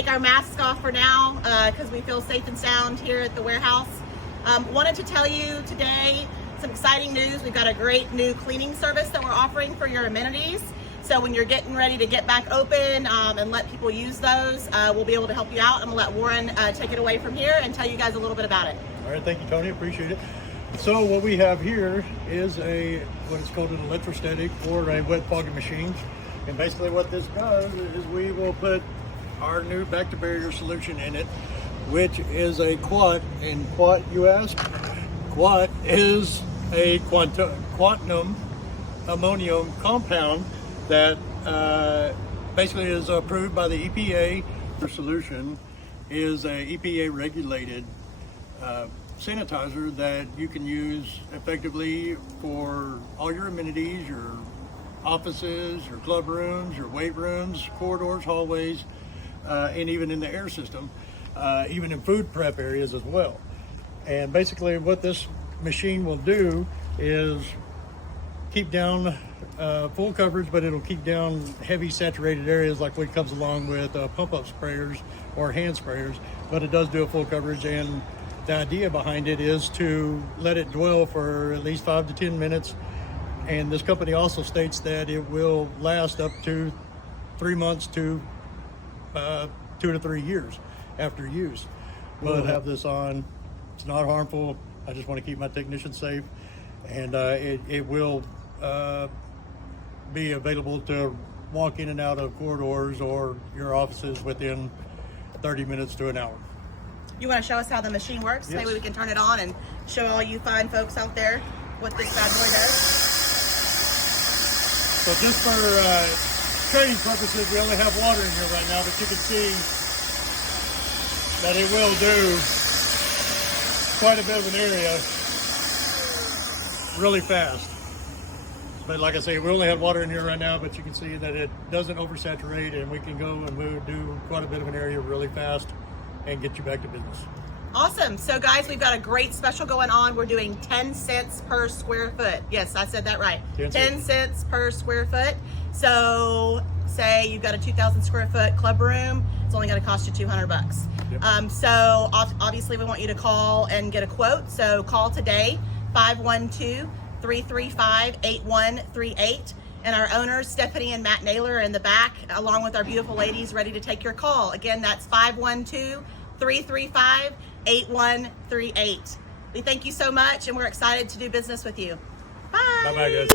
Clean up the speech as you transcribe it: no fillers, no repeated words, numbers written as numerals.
take our masks off for now because we feel safe and sound here at the warehouse. Wanted to tell you today some exciting news. We've got a great new cleaning service that we're offering for your amenities. So when you're getting ready to get back open and let people use those, we'll be able to help you out. I'm gonna let Warren take it away from here and tell you guys a little bit about it. All right, thank you, Tony, appreciate it. So what we have here is what is called an electrostatic or a wet fogging machine. And basically what this does is we will put our new BactiBarrier Solution in it, which is a quat. And quat, you ask? Quat is a quantum ammonium compound that basically is approved by the EPA. The solution is a EPA regulated sanitizer that you can use effectively for all your amenities, your offices, your club rooms, your weight rooms, corridors, hallways, and even in the air system, even in food prep areas as well. And basically what this machine will do is keep down full coverage, but it'll keep down heavy saturated areas like what comes along with pump-up sprayers or hand sprayers, but it does do a full coverage. And the idea behind it is to let it dwell for at least 5 to 10 minutes. And this company also states that it will last up to 3 months to 2 to 3 years after use. We'll have this on. It's not harmful. I just want to keep my technicians safe. And it will be available to walk in and out of corridors or your offices within 30 minutes to an hour. You want to show us how the machine works? Yes. Maybe we can turn it on and show all you fine folks out there what this bad boy does. So just for training purposes, we only have water in here right now, but you can see that it will do quite a bit of an area really fast. But like I say, we only have water in here right now, but you can see that it doesn't oversaturate, and we can go and do quite a bit of an area really fast and get you back to business. Awesome. So guys, we've got a great special going on. We're doing 10 cents per square foot. Yes, I said that right. 10 cents per square foot. So say you've got a 2,000 square foot club room, it's only going to cost you $200. Yep. So obviously we want you to call and get a quote. So call today, 512-335-8138. And our owners, Stephanie and Matt Naylor, are in the back, along with our beautiful ladies, ready to take your call. Again, that's 512-335-8138. We thank you so much, and we're excited to do business with you. Bye. Bye-bye, guys.